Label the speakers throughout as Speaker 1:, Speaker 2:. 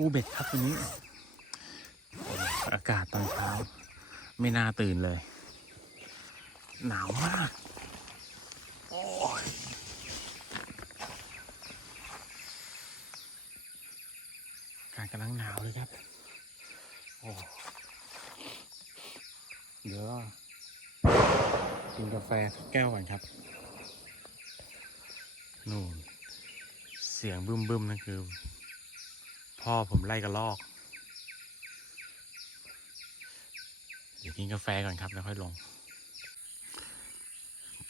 Speaker 1: กู้เบ็ดครับวันนี้ อากาศตอนเช้า ไม่น่าตื่นเลย หนาวมากโอ้ยกาศกำลังหนาวเลยครับโอ้เดี๋ยวกินกาแฟสักแก้วก่อนครับนู่นเสียงบึ้มๆนั่นคือ พ่อผมไล่กระลอก เดี๋ยวกินกาแฟก่อนครับ แล้วค่อยลง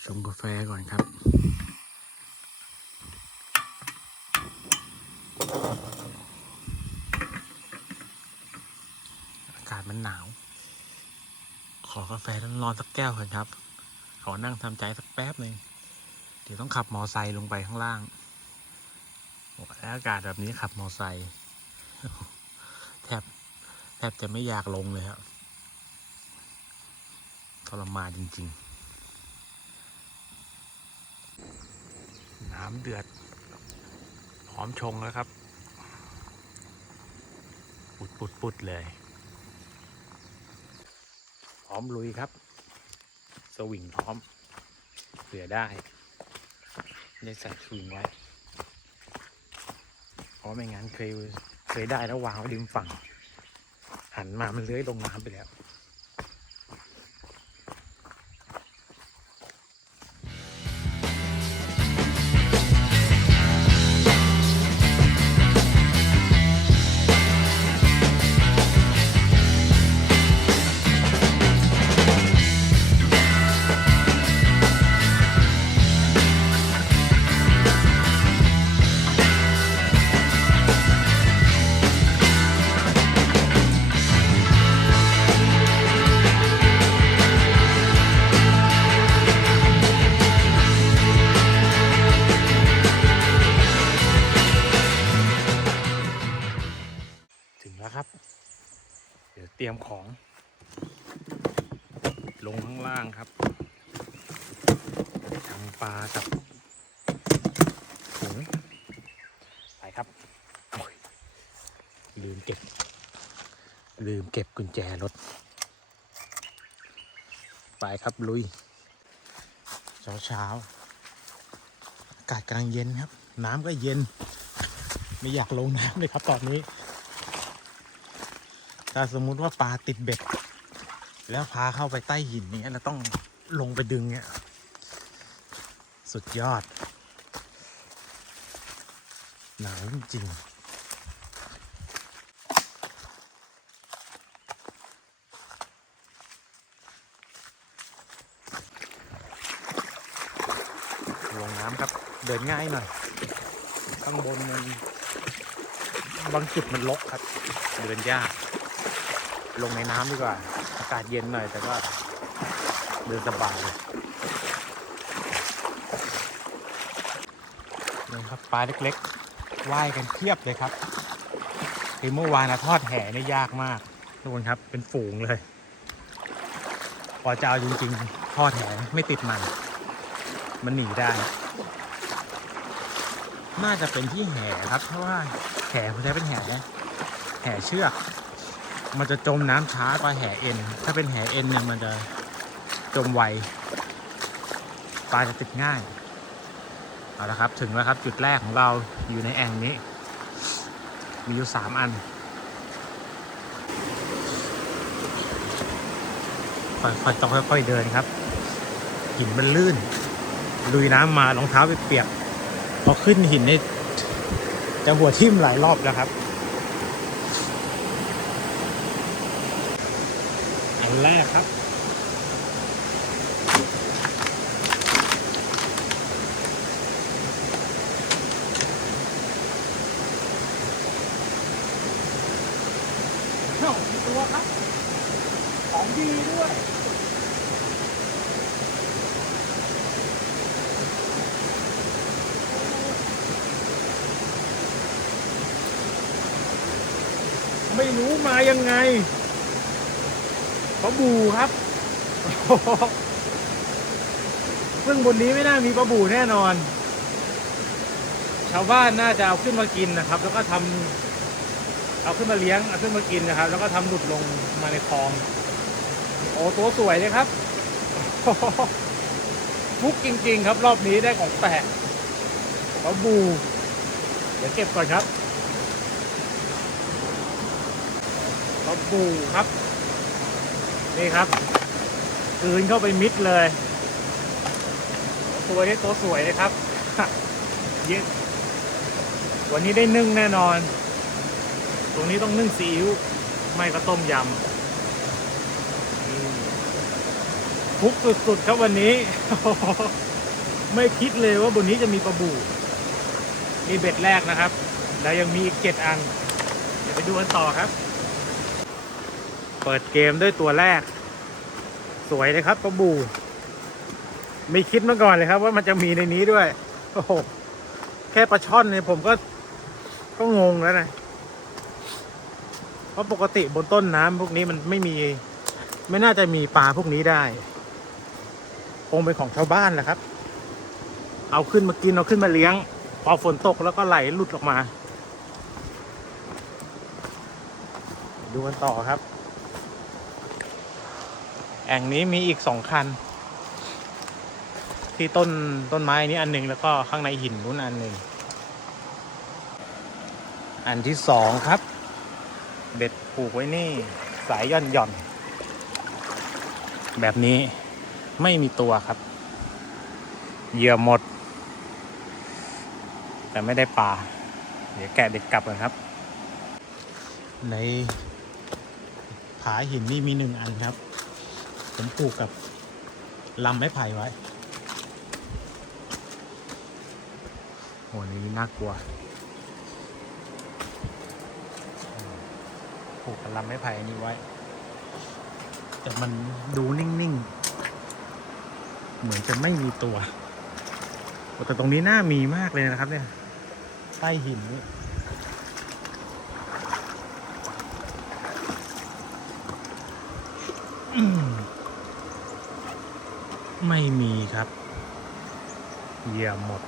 Speaker 1: ชงกาแฟก่อนครับ อากาศมันหนาว ขอกาแฟร้อนๆสักแก้วเถอะครับ ขอนั่งทำใจสักแป๊บหนึ่งเดี๋ยวต้องขับมอไซค์ลงไปข้างล่างโอ้แล้วอากาศแบบนี้ขับมอไซค์ แทบแทบจะไม่อยากลงเลยครับทรมานจริง ๆ น้ำเดือดพร้อมชงแล้วครับ ปุดปุดปุดเลย พร้อมลุยครับ สวิงพร้อมเผื่อได้ ได้ใส่สวิงไว้ เพราะไม่งั้นเคย เคยได้แล้ววางไว้ริมฝั่ง หันมามันเลื้อยลงน้ำไปแล้ว จรถ ไปครับลุย เช้าเช้าอากาศกำลังเย็นครับ น้ำก็เย็น ไม่อยากลงน้ำเลยครับตอนนี้ถ้าสมมุติว่าปลาติดเบ็ด แล้วพาเข้าไปใต้หินเนี้ยเราต้องลงไปดึงเนี้ยสุดยอด หนาวจริงๆลงน้ำครับ เดินง่ายหน่อย ข้างบนมันบางจุดมันลกครับ เดินยาก ลงในน้ำดีกว่า อากาศเย็นหน่อย แต่ก็เดินสบายเลยนี่ครับปลาเล็กๆว่ายกันเพียบเลยครับคือเมื่อวานนะทอดแห่นี่ยากมากทุกคนครับเป็นฝูงเลย พอจะเอาจริง ๆ ทอดแห่ไม่ติดมัน มันหนีได้ น่าจะเป็นที่แห่ครับ เพราะว่าแห่เขาใช้เป็นแห่แห่เชือกมันจะจมน้ำช้ากว่าแห่เอ็น ถ้าเป็นแห่เอ็นเนี่ยมันจะจมไวปลาจะติดง่าย เอาละครับ ถึงแล้วครับ จุดแรกของเราอยู่ในแอ่งนี้ มีอยู่สามอัน ค่อยๆต้องค่อยๆเดินครับ หินมันลื่น ลุยน้ำมารองเท้าไปเปียก อขึ้นหินนี่จะหัวทิ่มหลายรอบแล้วครับ อันแรกครับ เข้าตัวครับ ของดีด้วย รู้มายังไงปลาบูครับ ซึ่งบนนี้ไม่น่ามีปลาบูแน่นอน ชาวบ้านน่าจะเอาขึ้นมากินนะครับ แล้วก็ทำเอาขึ้นมาเลี้ยงเอาขึ้นมากินนะครับ แล้วก็ทำหลุดลงมาในคลอง โอ้ตัวสวยเลยครับฟุกจริง ๆ ครับ รอบนี้ได้ของแปลกปลาบู เดี๋ยวเก็บก่อนครับ ปลาบูครับ นี่ครับกลืนเข้าไปมิดเลยตัวนี้ตัวสวยเลยครับเยอะวันนี้ได้นึ่งแน่นอน ตรงนี้ต้องนึ่งซีอิ๊วไม่ก็ต้มยำฟุกสุดๆครับวันนี้ ไม่คิดเลยว่าบนนี้จะมีปลาบูนี่เบ็ดแรกนะครับ แล้วยังมีอีกเจ็ดอัน เดี๋ยวไปดูกันต่อครับ ปิดเกมด้วยตัวแรก สวยเลยครับปลาบู ไม่คิดมาก่อนเลยครับ ว่ามันจะมีในนี้ด้วย โอ้โห แค่ปลาช่อนเนี่ยผมก็ก็งงแล้วนะ เพราะปกติบนต้นน้ำพวกนี้มันไม่มี ไม่น่าจะมีปลาพวกนี้ได้ คงเป็นของชาวบ้านแหละครับ เอาขึ้นมากินเอาขึ้นมาเลี้ยง พอฝนตกแล้วก็ไหลหลุดออกมา ดูกันต่อครับ แอ่งนี้มีอีกสองคัน ที่ต้นต้นไม้นี้อันหนึ่งแล้วก็ข้างในหินนู้นอันหนึ่งอันที่สองครับ เบ็ดผูกไว้นี่สายย่อนย่อน แบบนี้ไม่มีตัวครับ เหยื่อหมด แต่ไม่ได้ปลาเดี๋ยวแกะเบ็ดกลับกันครับ ในผาหินนี่มีหนึ่งอันครับ ผมปลูกกับลำไม้ไผ่ไว้โหนี่น่ากลัวปลูกกับลำไม้ไผ่นี้ไว้ แต่มันดูนิ่ง ๆ เหมือนจะไม่มีตัว แต่ตรงนี้น่ามีมากเลยนะครับเนี่ยใต้หินนี่ ไม่มีครับเหยื่อหมด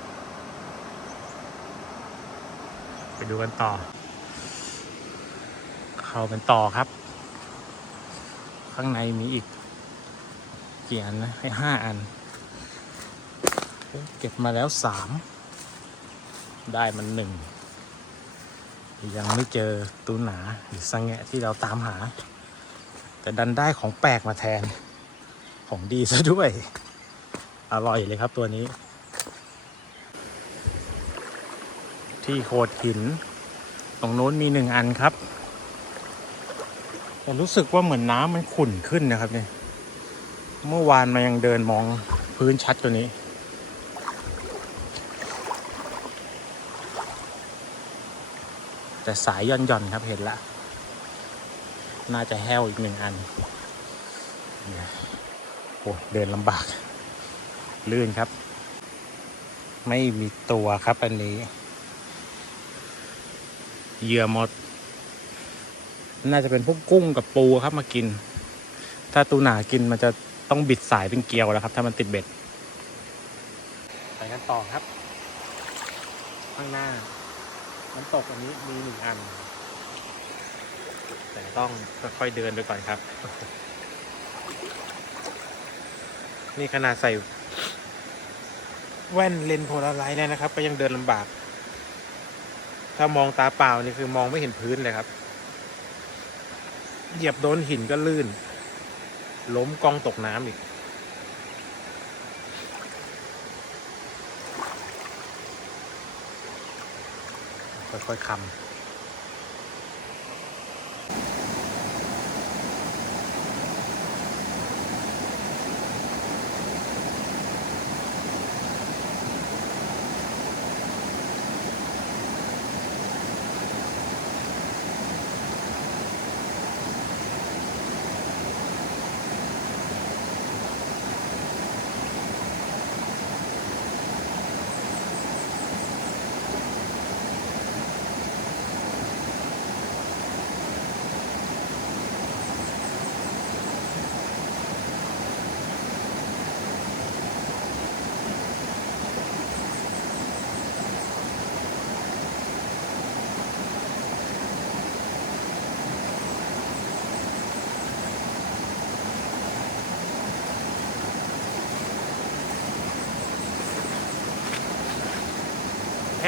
Speaker 1: ไปดูกันต่อ เข้าเป็นต่อครับ ข้างในมีอีกกี่อันนะให้ห้าอัน เก็บมาแล้วสามได้มันหนึ่งยังไม่เจอตูหนาหรือสังแงะที่เราตามหา แต่ดันได้ของแปลกมาแทนของดีซะด้วย อร่อยเลยครับตัวนี้ ที่โขดหิน ตรงโน้นมีหนึ่งอันครับแต่รู้สึกว่าเหมือนน้ำมันขุ่นขึ้นนะครับเนี่ยเมื่อวานมันยังเดินมองพื้นชัดกว่านี้ แต่สายย่อนย่อนๆครับเห็นละ น่าจะแห้วอีกหนึ่งอันโอ้เดินลำบาก ลื่นครับ ไม่มีตัวครับอันนี้ เหยื่อหมด น่าจะเป็นพวกกุ้งกับปูครับมากิน ถ้าตูหนากินมันจะต้องบิดสายเป็นเกลียวแล้วครับ ถ้ามันติดเบ็ด ไปกันต่อครับ ข้างหน้า น้ำตกอันนี้มีหนึ่งอัน แต่ต้องค่อยๆเดินไปก่อนครับ นี่ขนาดใส่ แว่นเลนโพลาไรต์เนี่ยนะครับ ก็ยังเดินลำบาก ถ้ามองตาเปล่านี่คือมองไม่เห็นพื้นเลยครับ เหยียบโดนหินก็ลื่น ล้มกองตกน้ำอีกค่อยๆคำ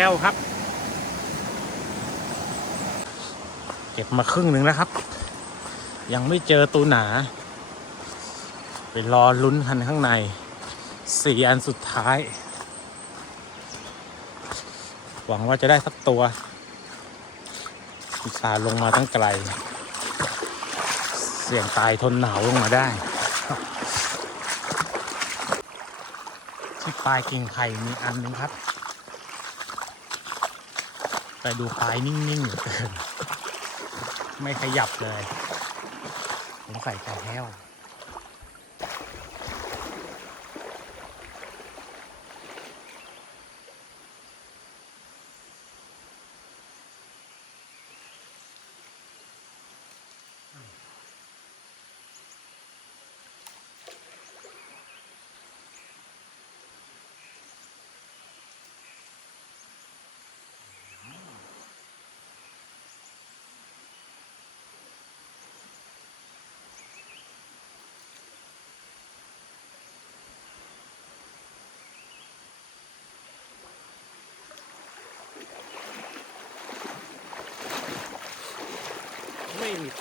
Speaker 1: ลครับ เก็บมาครึ่งหนึ่งแล้วครับ ยังไม่เจอตัวหนา ไปรอลุ้นคันข้างในสี่อันสุดท้าย หวังว่าจะได้สักตัวอุตส่าห์ลงมาตั้งไกล เสี่ยงตายทนหนาวลงมาได้ ที่ปลายกิ่งไผ่มีอันหนึงครับ แต่ดูคลายนิ่งๆเหลือเกินไม่ขยับเลยผมใส่ใจแห้ว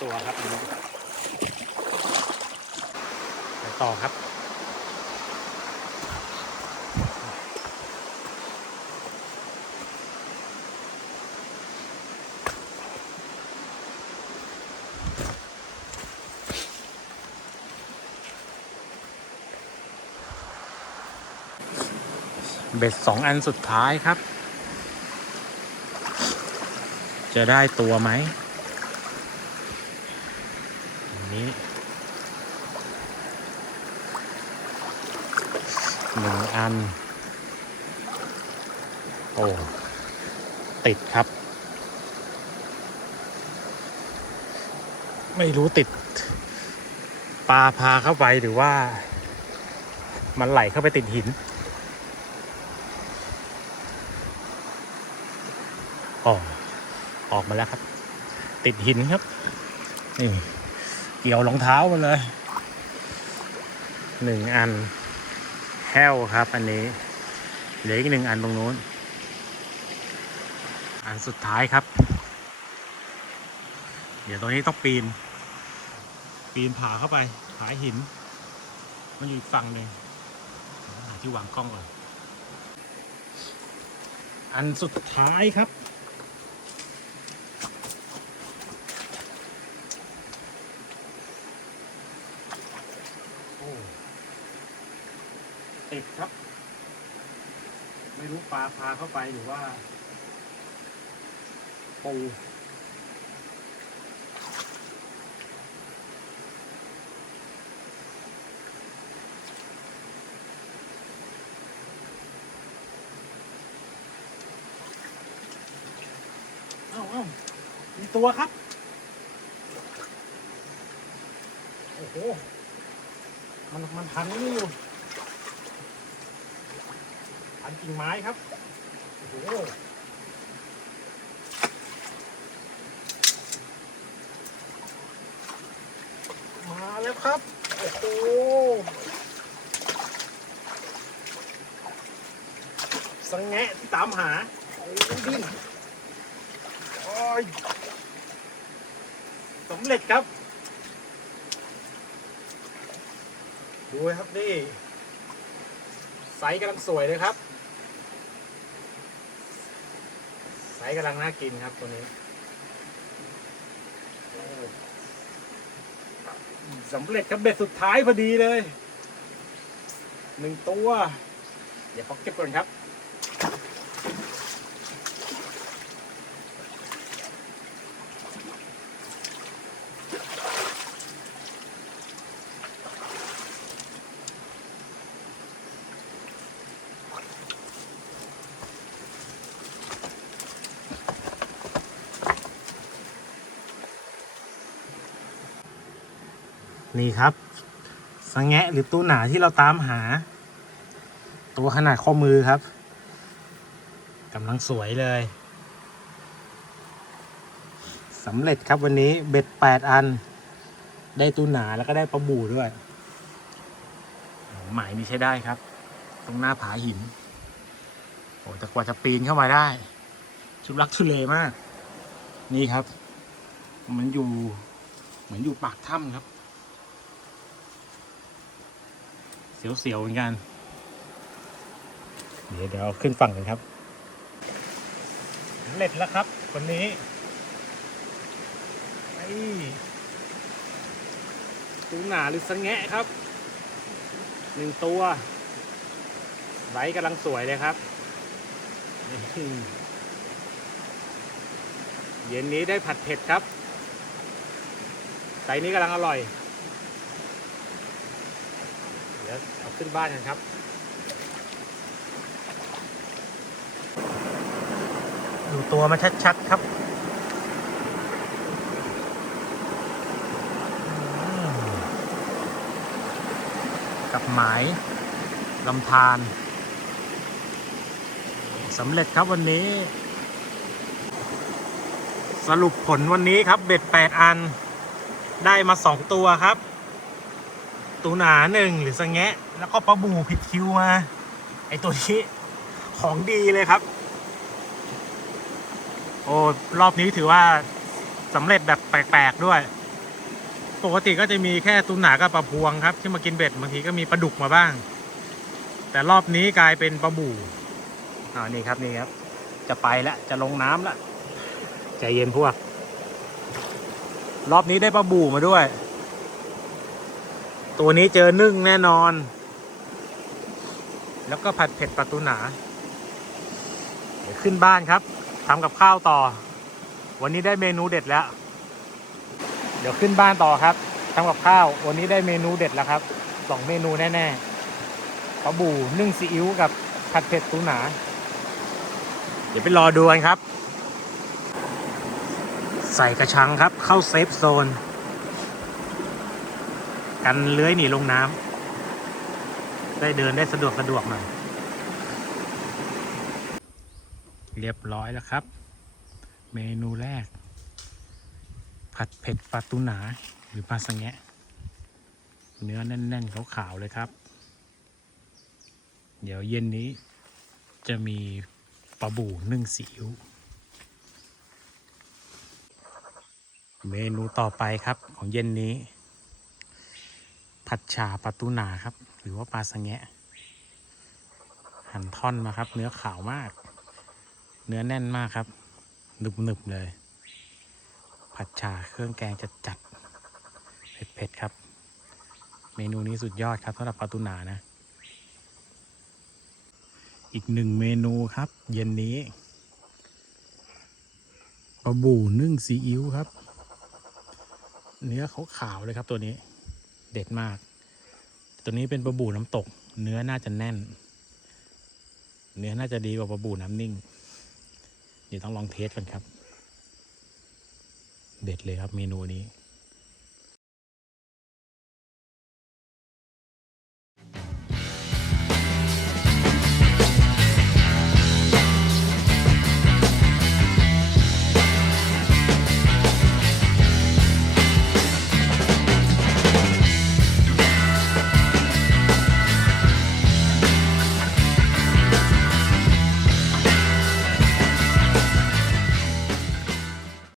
Speaker 1: ตัวครับอันนี้ไปต่อครับ เบ็ดสองอันสุดท้ายครับ จะได้ตัวไหม อันนี้ หนึ่งอัน โอ้ ติดครับ ไม่รู้ติด ปลาพาเข้าไปหรือว่า มันไหลเข้าไปติดหินอ๋อออกมาแล้วครับ ติดหินครับ นี่ เกี่ยวรองเท้ามาเลยหนึ่งอัน แห้วครับ อันนี้ เหลืออีกหนึ่งอันตรงนู้น อันสุดท้ายครับ เดี๋ยวตรงนี้ต้องปีน ปีนผาเข้าไป ผาหิน มันอยู่อีกฝั่งหนึ่งที่วางกล้องก่อน อันสุดท้ายครับ โอ้ติดครับ ไม่รู้ปลา พาเข้าไปหรือว่าปูเอ้าเอ้ามีตัวครับ โอ้โห มัน มันพันนี่อยู่ พันกิ่งไม้ครับโอ้โหมาแล้วครับ โอ้โหสังแงะที่ตามหาโอ้ยดิ้นโอ้ยสำเร็จครับ ดูครับนี่ ส์กำลังสวยเลยครับไซส์กำลังน่ากินครับตัวนี้สำเร็จครับเบ็ดสุดท้ายพอดีเลยหนึ่งตัว เดี๋ยวพอเก็บก่อนครับ นี่ครับสังแงะหรือตู้หนาที่เราตามหา ตัวขนาดข้อมือครับกำลังสวยเลยสำเร็จครับวันนี้เบ็ดแปดอัน ได้ตู้หนาแล้วก็ได้ปลาบูด้วยหมายนี้ใช้ได้ครับ ตรงหน้าผาหิน โอ้แต่กว่าจะปีนเข้ามาได้ ชุลักชุเลมาก นี่ครับ มันอยู่ เหมือนอยู่ปากถ้ำครับ เสียวๆเหมือนกัน เดี๋ยวเดี๋ยวขึ้นฝั่งกันครับสำเร็จแล้วครับวันนี้ไอ้ตูหนาหรือสังแงะครับหนึ่งตัวไว้กำลังสวยเลยครับ เย็นนี้ได้ผัดเผ็ดครับไซส์นี้กำลังอร่อย เดี๋ยวเอา ขึ้นบ้านกันครับ ดูตัวมาชัดๆครับกับหมายลำธารสำเร็จครับวันนี้ สรุปผลวันนี้ครับ เบ็ดแปดอันได้มาสองตัวครับ ตูหนาหนึ่งหรือสะแงะ แล้วก็ปลาบูผิดคิวมาไอตัวนี้ของดีเลยครับ โอ้รอบนี้ถือว่าสำเร็จแบบแปลกๆด้วย ปกติก็จะมีแค่ตูหนากับปลาพวงครับ ที่มากินเบ็ดบางทีก็มีปลาดุกมาบ้าง แต่รอบนี้กลายเป็นปลาบูอ่านี่ครับนี่ครับ จะไปแล้วจะลงน้ำแล้วใจเย็นพวก รอบนี้ได้ปลาบูมาด้วย ตัวนี้เจอนึ่งแน่นอน แล้วก็ผัดเผ็ดปลาตูหนา เดี๋ยวขึ้นบ้านครับทำกับข้าวต่อ วันนี้ได้เมนูเด็ดแล้ว เดี๋ยวขึ้นบ้านต่อครับทำกับข้าว วันนี้ได้เมนูเด็ดแล้วครับสองเมนูแน่ๆปลาบูนึ่งซีอิ๊วกับผัดเผ็ดตูหนา เดี๋ยวไปรอดูกันครับ ใส่กระชังครับเข้าเซฟโซน กันเลื้อยหนีลงน้ำได้เดินได้สะดวกสะดวกหน่อยเรียบร้อยแล้วครับ เมนูแรก ผัดเผ็ดปลาตูหนาหรือปลาสะแงะ เนื้อแน่นๆขาวๆเลยครับ เดี๋ยวเย็นนี้จะมีปลาบูนึ่งซีอิ๊วเมนูต่อไปครับของเย็นนี้ ผัดชาปลาตูนาครับ หรือว่าปลาสะแงะ หั่นท่อนมาครับ เนื้อขาวมาก เนื้อแน่นมากครับหนึบหนึบๆเลย ผัดชาเครื่องแกงจะจัดเผ็ดๆครับ เมนูนี้สุดยอดครับสำหรับปลาตูนานะ อีกหนึ่งเมนูครับ เย็นนี้ปลาบูนึ่งซีอิ๊วครับ เนื้อขาวๆเลยครับตัวนี้ เด็ดมาก ตัวนี้เป็นปลาบูน้ำตก เนื้อน่าจะแน่น เนื้อน่าจะดีกว่าปลาบูน้ำนิ่งเดี๋ยวต้องลองเทสกันครับ เด็ดเลยครับเมนูนี้